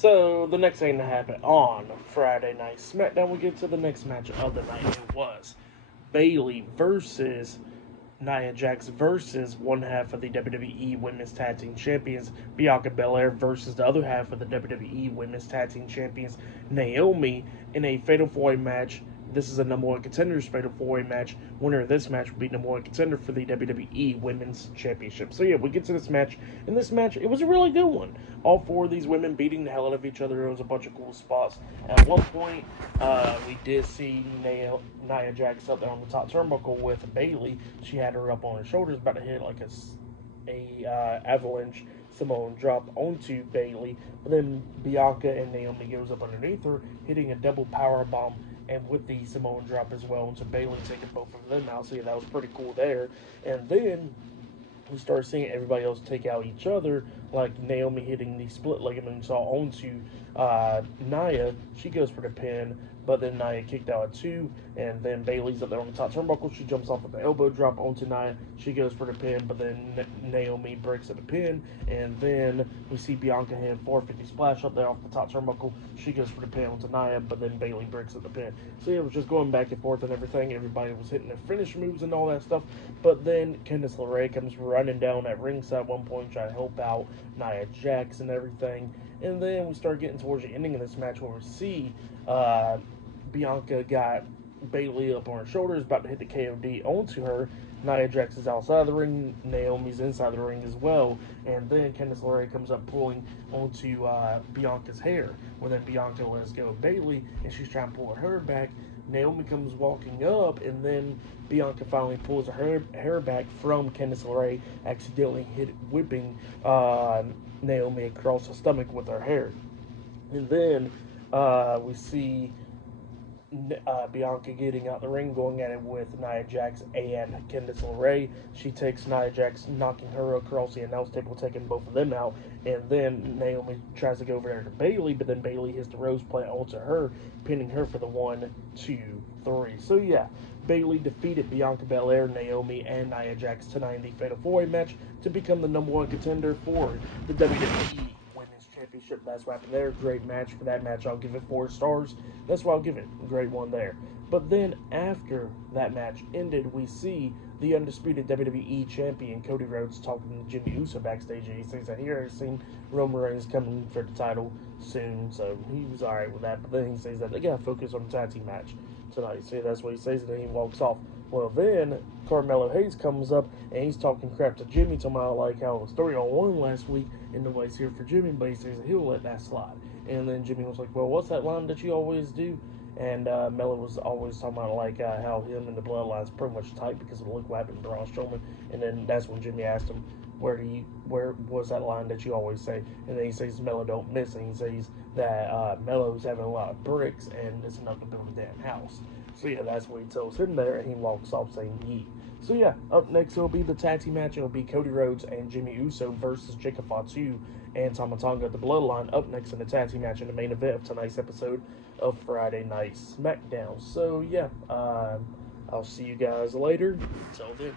So, the next thing that happened on Friday Night SmackDown, we get to the next match of the night. It was Bayley versus Nia Jax versus one half of the WWE Women's Tag Team Champions, Bianca Belair, versus the other half of the WWE Women's Tag Team Champions, Naomi, in a Fatal 4-Way match. This is a number one contender's Fatal 4-Way match. Winner of this match will be number one contender for the WWE Women's Championship. So yeah, we get to this match. In this match, it was a really good one. All four of these women beating the hell out of each other. It was a bunch of cool spots. At one point, we did see Nia Jax up there on the top turnbuckle with Bayley. She had her up on her shoulders, about to hit like a avalanche Samoan drop onto Bayley. But then Bianca and Naomi goes up underneath her, hitting a double power bomb and with the Samoan drop as well into Bayley, taking both of them out. So yeah, that was pretty cool there. And then we start seeing everybody else take out each other, like Naomi hitting the split leg moonsault onto Nia. She goes for the pin, but then Nia kicked out at two, and then Bayley's up there on the top turnbuckle. She jumps off with the elbow drop onto Nia. She goes for the pin, but then Naomi breaks at the pin, and then we see Bianca hand 450 splash up there off the top turnbuckle. She goes for the pin onto Nia, but then Bayley breaks at the pin. So yeah, it was just going back and forth and everything. Everybody was hitting their finish moves and all that stuff, but then Candice LeRae comes running down at ringside at one point, trying to help out Nia Jax and everything. And then we start getting towards the ending of this match where we see Bianca got Bayley up on her shoulders, about to hit the KOD onto her. Nia Jax is outside the ring. Naomi's inside the ring as well. And then Candice LeRae comes up pulling onto Bianca's hair. Well, then Bianca lets go of Bayley, and she's trying to pull her hair back. Naomi comes walking up, and then Bianca finally pulls her hair back from Candice LeRae, accidentally whipping Naomi across the stomach with her hair. And then we see Bianca getting out the ring, going at it with Nia Jax and Candice LeRae. She takes Nia Jax, knocking her across the announce table, taking both of them out. And then Naomi tries to go over there to Bayley, but then Bayley hits the rose plant onto her, pinning her for the 1, 2, 3. So yeah, Bayley defeated Bianca Belair, Naomi, and Nia Jax tonight in the Fatal 4-Way match to become the number one contender for the WWE Championship. That's what happened there. Great match. For that match, I'll give it 4 stars. That's why I'll give it. A great one there. But then after that match ended, we see the undisputed WWE Champion Cody Rhodes talking to Jimmy Uso backstage, and he says that he already seen Roman Reigns coming for the title soon, so he was alright with that. But then he says that they gotta focus on the tag team match tonight. So that's what he says, and then he walks off. Well, then Carmelo Hayes comes up and he's talking crap to Jimmy, talking about like how it was 3-on-1 last week and nobody's here for Jimmy, but he says that he'll let that slide. And then Jimmy was like, well, what's that line that you always do? And Melo was always talking about like how him and the Bloodline's pretty much tight because of the look what happened to Braun Strowman. And then that's when Jimmy asked him, where was that line that you always say? And then he says Melo don't miss, and he says that Melo's having a lot of bricks and it's enough to build a damn house. So yeah, that's what he tells him there, and he walks off saying yeet. So yeah, up next it'll be the tag team match. It'll be Cody Rhodes and Jimmy Uso versus Jacob Fatu and Tama Tonga, the Bloodline, up next in the tag team match in the main event of tonight's episode of Friday Night SmackDown. So yeah, I'll see you guys later. Until then.